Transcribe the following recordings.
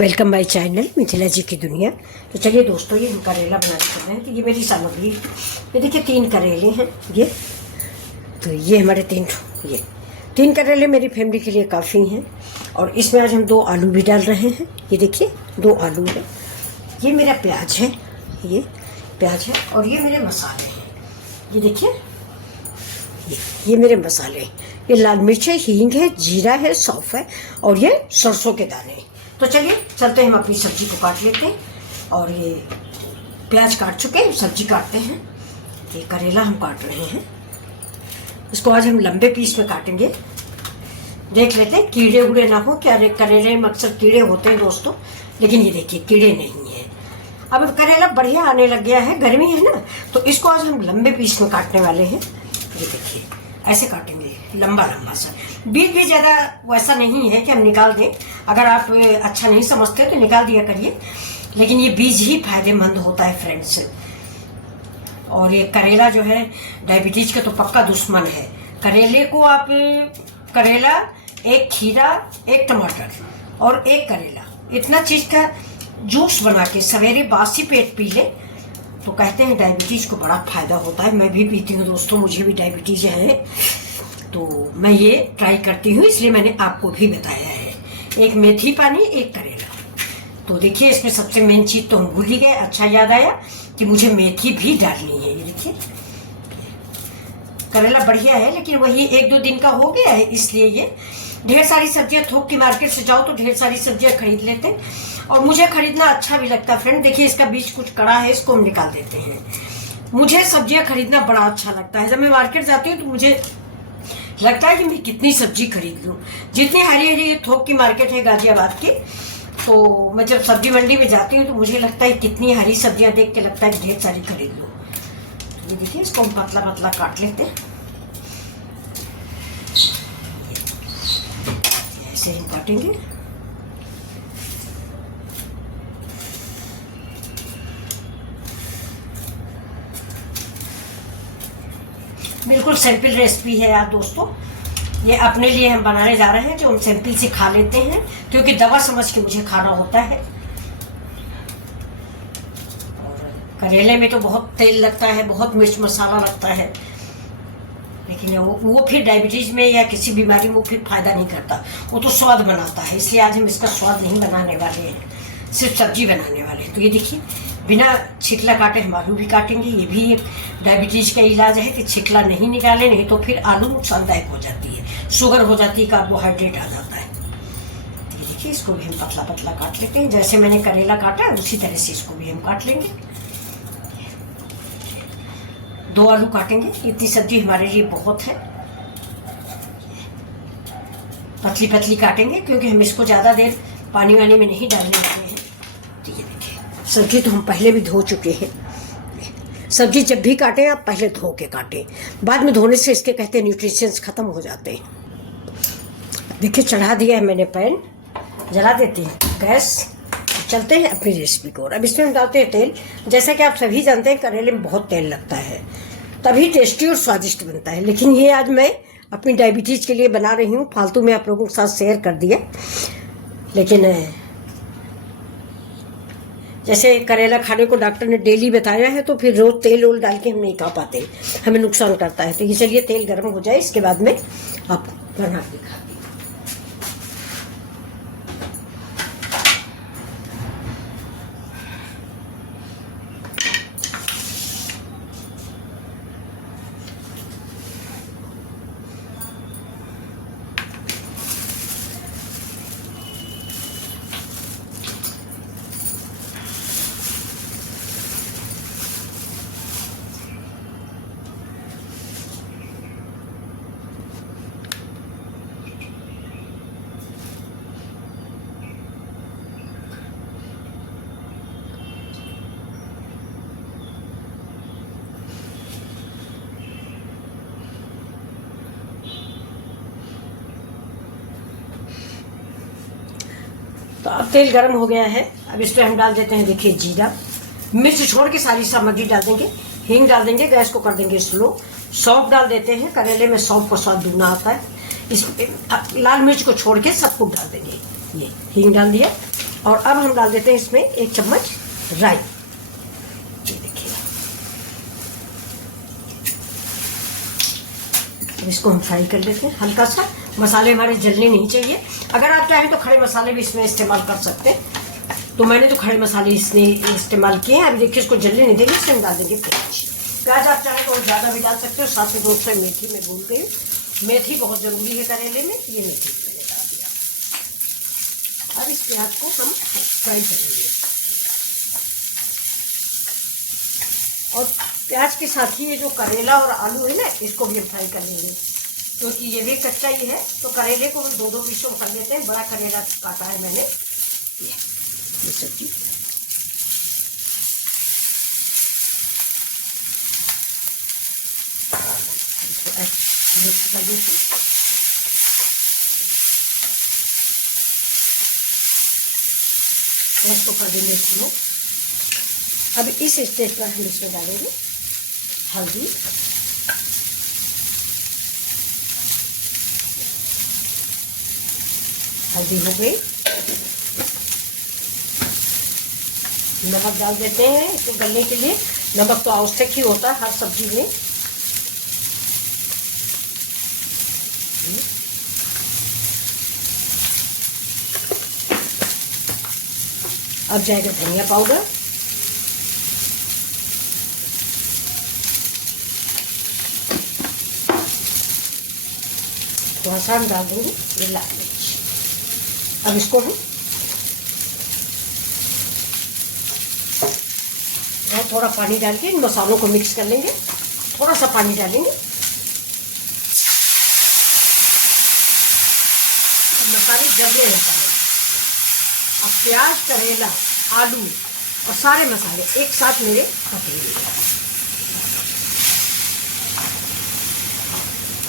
Welcome my channel Mithila जी की दुनिया। तो चलिए दोस्तों, ये हम करेला बनाने कर रहे हैं। तो ये मेरी सामग्री, ये देखिए 3 करेले हैं ये। तो ये हमारे तीन करेले मेरी फैमिली के लिए काफ़ी हैं। और इसमें आज हम 2 आलू भी डाल रहे हैं। ये देखिए 2 आलू है। ये मेरा प्याज है, ये प्याज है। और ये मेरे मसाले हैं, ये देखिए ये मेरे मसाले। ये लाल मिर्च है, हींग है, जीरा है, सौंफ है और ये सरसों के दाने। तो चलिए चलते हैं, हम अपनी सब्जी को काट लेते हैं। और ये प्याज काट चुके हैं, सब्जी काटते हैं। ये करेला हम काट रहे हैं, इसको आज हम लंबे पीस में काटेंगे। देख लेते हैं कीड़े उड़े ना हो। क्या करेले में अक्सर कीड़े होते हैं दोस्तों, लेकिन ये देखिए कीड़े नहीं है। अब करेला बढ़िया आने लग गया है, गर्मी है ना, तो इसको आज हम लंबे पीस में काटने वाले हैं। ये देखिए ऐसे काटेंगे, लंबा लंबा सा। बीज भी ज़्यादा वैसा नहीं है कि हम निकाल दें। अगर आप अच्छा नहीं समझते तो निकाल दिया करिए, लेकिन ये बीज ही फायदेमंद होता है फ्रेंड्स। और ये करेला जो है डायबिटीज का तो पक्का दुश्मन है। करेले को आप करेला, 1 खीरा, 1 टमाटर और 1 करेला, इतना चीज़ का जूस बना के सवेरे बासी पेट पी ले तो कहते हैं डायबिटीज़ को बड़ा फायदा होता है। मैं भी पीती हूँ दोस्तों, मुझे भी डायबिटीज़ है, तो मैं ये ट्राई करती हूँ, इसलिए मैंने आपको भी बताया है। 1 मेथी पानी, 1 करेला। तो देखिए इसमें सबसे मेन चीज़ तो हम भूल ही गए। अच्छा याद आया कि मुझे मेथी भी डालनी है। ये देखिए करेला बढ़िया है, लेकिन वही 1-2 दिन का हो गया है, इसलिए ये ढेर सारी सब्जियां थोक की मार्केट से जाओ तो ढेर सारी सब्जियां खरीद लेते हैं। और मुझे खरीदना अच्छा भी लगता है फ्रेंड। देखिए इसका बीज कुछ कड़ा है, इसको हम निकाल देते हैं। मुझे सब्जियां खरीदना बड़ा अच्छा लगता है। जब मैं मार्केट जाती हूँ तो मुझे लगता है कि मैं कितनी सब्जी खरीद लूँ। जितनी हरी हरी थोक की मार्केट है गाजियाबाद की, तो मैं जब सब्जी मंडी में जाती हूँ तो मुझे लगता है कितनी हरी सब्जियां देख के लगता है कि ढेर सारी खरीद लूँ। ये देखिए इसको हम पतला पतला काट लेते हैं, ऐसे ही काटेंगे। बिल्कुल सिंपल रेसिपी है यार दोस्तों, ये अपने लिए हम बनाने जा रहे हैं, जो हम सिंपल से खा लेते हैं, क्योंकि दवा समझ के मुझे खाना होता है। और करेले में तो बहुत तेल लगता है, बहुत मिर्च मसाला लगता है, लेकिन वो फिर डायबिटीज में या किसी बीमारी में वो फिर फायदा नहीं करता, वो तो स्वाद बनाता है। इसलिए आज हम इसका स्वाद नहीं बनाने वाले हैं, सिर्फ सब्जी बनाने वाले हैं। तो ये देखिए बिना छिकला काटे हम आलू भी काटेंगे। ये भी एक डायबिटीज का इलाज है कि छिकला नहीं निकाले, नहीं तो फिर आलू नुकसानदायक हो जाती है, शुगर हो जाती है, कार्बोहाइड्रेट आ जाता है। तो ये देखिए इसको भी हम पतला पतला काट लेते हैं। जैसे मैंने करेला काटा है उसी तरह से इसको भी हम काट लेंगे। 2 आलू काटेंगे, इतनी सब्जी हमारे लिए बहुत है। पतली पतली काटेंगे क्योंकि हम इसको ज़्यादा देर पानी वानी में नहीं डालने वाले हैं। तो ये देखिए सब्जी तो हम पहले भी धो चुके हैं। सब्जी जब भी काटें आप पहले धो के काटें, बाद में धोने से इसके कहते हैं न्यूट्रिशंस खत्म हो जाते हैं। देखिए चढ़ा दिया है मैंने, पैन जला देते हैं गैस, चलते हैं अपनी रेसिपी को। और अब इसमें हम डालते हैं तेल। जैसा कि आप सभी जानते हैं करेले में बहुत तेल लगता है, तभी टेस्टी और स्वादिष्ट बनता है। लेकिन ये आज मैं अपनी डायबिटीज़ के लिए बना रही हूँ, फालतू में आप लोगों के साथ शेयर कर दिया। लेकिन जैसे करेला खाने को डॉक्टर ने डेली बताया है, तो फिर रोज़ तेल ओल डाल के हम नहीं खा पाते, हमें नुकसान करता है। तो ये चलिए तेल गर्म हो जाए, इसके बाद में आप बना के खा। तो अब तेल गर्म हो गया है। अब इस पर हम डाल देते हैं, देखिए जीरा, मिर्च छोड़ के सारी सामग्री डाल देंगे। हींग डाल देंगे, गैस को कर देंगे स्लो। सौंफ डाल देते हैं, करेले में सौंफ का स्वाद दुगना आता है। इस लाल मिर्च को छोड़ के सब कुछ डाल देंगे। ये हींग डाल दिया, और अब हम डाल देते हैं इसमें 1 चम्मच राई। ये देखिए, अब इसको हम फ्राई कर लेते हैं हल्का सा। मसाले हमारे जलने नहीं चाहिए। अगर आप चाहें तो खड़े मसाले भी इसमें इस्तेमाल कर सकते हैं, तो मैंने तो खड़े मसाले इसमें इस्तेमाल किए हैं। अभी देखिए इसको जलने नहीं देंगे, इसमें हम डाल देंगे प्याज। प्याज आप चाहें तो ज़्यादा भी डाल सकते हो। साथ में दोस्तों मेथी में भूल गई, मेथी बहुत ज़रूरी है करेले में, ये मेथी मैंने डाल दिया। अब इस प्याज को हम फ्राई करेंगे और प्याज के साथ ही ये जो करेला और आलू है ना, इसको भी हम फ्राई कर लेंगे, क्योंकि ये भी कच्चा ही है। तो करेले को हम 2-2 पीसों में कर लेते हैं। बड़ा करेला काटा है मैंने। ये सब्जी मिक्स कर देती। इसको कर देंगे इसमें। अब इस स्टेज पर हम इसमें डालेंगे हल्दी, हल्दी हो गई। नमक डाल देते हैं इसको गलने के लिए। नमक तो आवश्यक ही होता है हर सब्जी में। अब जाएगा धनिया पाउडर, थोड़ा सा हम डाल देंगे ये लाल मिर्च। अब इसको हम थोड़ा पानी डाल के इन मसालों को मिक्स कर लेंगे। थोड़ा सा पानी डालेंगे, मसाले जलने ना पाए। अब प्याज, करेला, आलू और सारे मसाले एक साथ मेरे पकेंगे।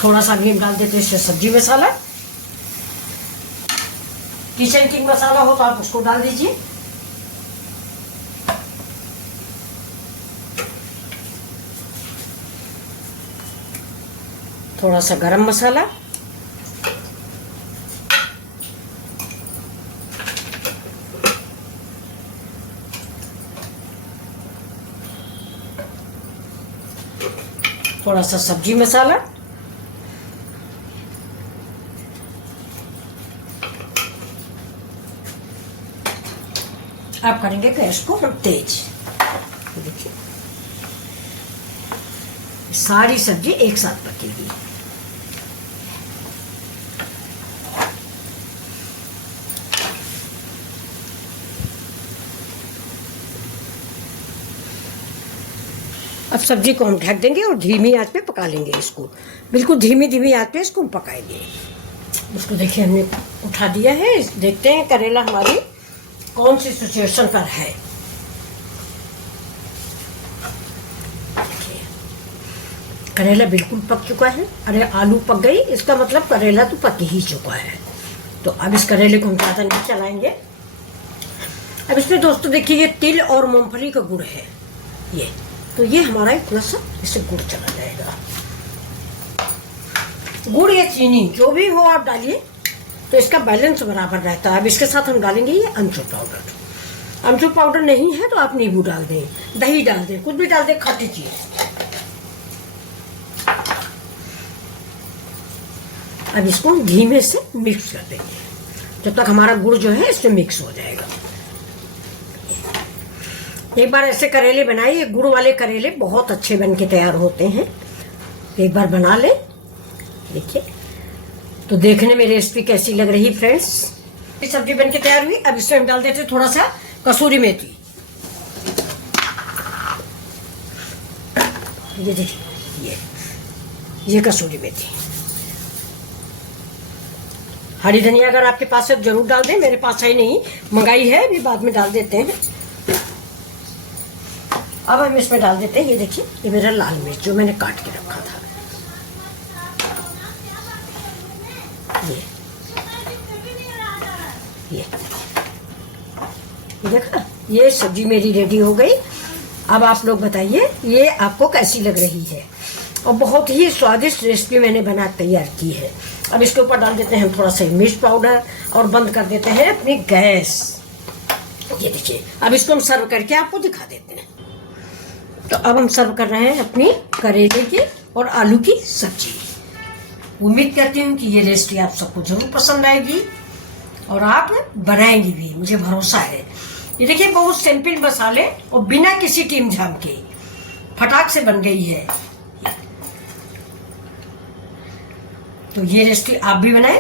थोड़ा सा भी हम डाल देते हैं इसमें सब्जी मसाला। किचन किंग मसाला हो तो आप उसको डाल दीजिए। थोड़ा सा गरम मसाला, थोड़ा सा सब्जी मसाला, आप करेंगे गैस को हम तेज। देखिए सारी सब्जी एक साथ पकेगी। अब सब्जी को हम ढक देंगे और धीमी आंच पे पका लेंगे इसको। बिल्कुल धीमी धीमी आंच पे इसको हम पकाएंगे। उसको देखिए हमने उठा दिया है। देखते हैं करेला हमारी कौन सी सिचुएशन पर है। करेला बिल्कुल पक चुका है। अरे आलू पक गई, इसका मतलब करेला तो पक ही चुका है। तो अब इस करेले को हम ज़्यादा नहीं चलाएंगे। अब इसमें दोस्तों देखिए ये तिल और मूंगफली का गुड़ है ये, तो ये हमारा इतना सा इससे गुड़ चला जाएगा। गुड़ या चीनी जो भी हो आप डालिए, तो इसका बैलेंस बराबर रहता है। अब इसके साथ हम डालेंगे ये अमचूर पाउडर। अमचूर पाउडर नहीं है तो आप नींबू डाल दें, दही डाल दें, कुछ भी डाल दें, खट्टी चीज। अब इसको हम धीमे से मिक्स कर देंगे जब तक हमारा गुड़ जो है इसमें मिक्स हो जाएगा। एक बार ऐसे करेले बनाइए, गुड़ वाले करेले बहुत अच्छे बन के तैयार होते हैं। एक बार बना ले, देखिए। तो देखने में रेसिपी कैसी लग रही फ्रेंड्स। ये सब्जी बन के तैयार हुई। अब इसमें हम डाल देते हैं थोड़ा सा कसूरी मेथी। ये देखिए ये कसूरी मेथी। हरी धनिया अगर आपके पास है जरूर डाल दें, मेरे पास है नहीं, मंगाई है, अभी बाद में डाल देते हैं। अब हम इसमें डाल देते हैं ये देखिए ये मेरा लाल मिर्च जो मैंने काट के रखा था। ये देखा, ये सब्जी मेरी रेडी हो गई। अब आप लोग बताइए ये आपको कैसी लग रही है। और बहुत ही स्वादिष्ट रेसिपी मैंने बना तैयार की है। अब इसके ऊपर डाल देते हैं हम थोड़ा सा मिर्च पाउडर और बंद कर देते हैं अपनी गैस। ये देखिए, अब इसको हम सर्व करके आपको दिखा देते हैं। तो अब हम सर्व कर रहे हैं अपनी करेले की और आलू की सब्जी। उम्मीद करती हूँ कि ये रेसिपी आप सबको जरूर पसंद आएगी और आप बनाएंगी भी, मुझे भरोसा है। ये देखिए, बहुत सिंपल मसाले और बिना किसी टीम झाम के फटाक से बन गई है। तो ये रेसिपी आप भी बनाएं।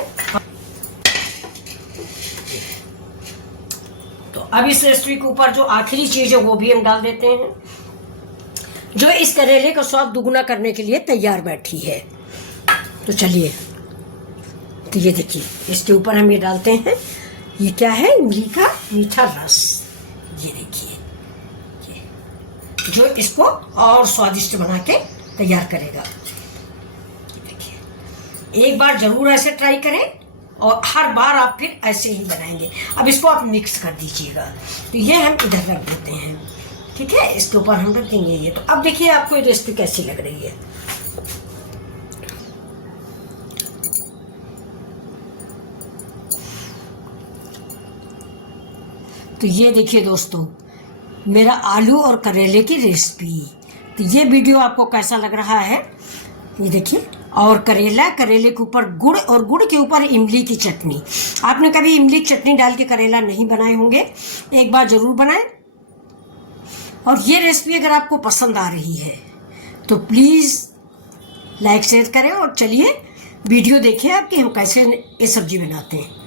तो अब इस रेसिपी के ऊपर जो आखिरी चीज है वो भी हम डाल देते हैं, जो इस करेले का स्वाद दुगना करने के लिए तैयार बैठी है। तो चलिए, तो ये देखिए, इसके ऊपर हम ये डालते हैं, ये क्या है, इमली का मीठा रस। ये देखिए, ये जो इसको और स्वादिष्ट बना के तैयार करेगा। ये देखिए, एक बार जरूर ऐसे ट्राई करें और हर बार आप फिर ऐसे ही बनाएंगे। अब इसको आप मिक्स कर दीजिएगा। तो ये हम इधर रख देते हैं, ठीक है, इसके ऊपर हम रख देंगे ये। तो अब देखिए आपको ये रेसिपी कैसी लग रही है। तो ये देखिए दोस्तों, मेरा आलू और करेले की रेसिपी। तो ये वीडियो आपको कैसा लग रहा है, ये देखिए। और करेले के ऊपर गुड़ और गुड़ के ऊपर इमली की चटनी। आपने कभी इमली की चटनी डाल के करेला नहीं बनाए होंगे, एक बार जरूर बनाएं। और ये रेसिपी अगर आपको पसंद आ रही है तो प्लीज़ लाइक शेयर करें और चलिए वीडियो देखिए आपकी हम कैसे ये सब्जी बनाते हैं।